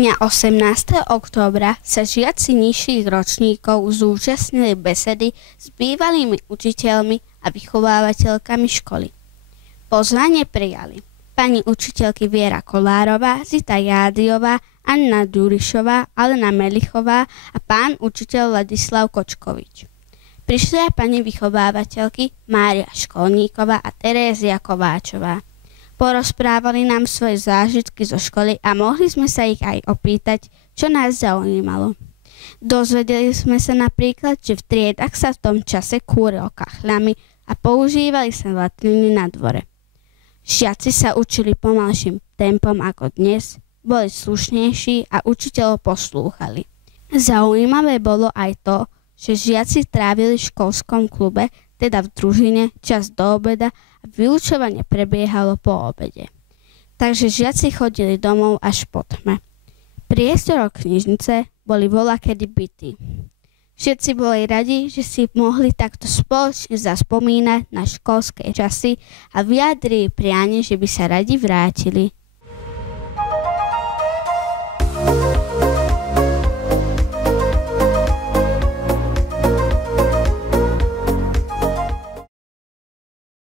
Dňa 18. októbra sa žiaci nižších ročníkov zúčastnili besedy s bývalými učiteľmi a vychovávateľkami školy. Pozvanie prijali pani učiteľky Viera Kolárová, Zita Jádiová, Anna Ďurišová, Alena Melichová a pán učiteľ Ladislav Kočkovič. Prišli aj pani vychovávateľky Mária Školníková a Terézia Kováčová. Porozprávali nám svoje zážitky zo školy a mohli sme sa ich aj opýtať, čo nás zaujímalo. Dozvedeli sme sa napríklad, že v triedach sa v tom čase kúrilo kachľami a používali sa latriny na dvore. Žiaci sa učili pomalším tempom ako dnes, boli slušnejší a učiteľov poslúchali. Zaujímavé bolo aj to, že žiaci trávili v školskom klube, teda v družine, čas do obeda a vyučovanie prebiehalo po obede. Takže žiaci chodili domov až po tme. Priestor knižnice boli voľakedy bytí. Všetci boli radi, že si mohli takto spoločne zaspomínať na školské časy a vyjadrili prianie, že by sa radi vrátili.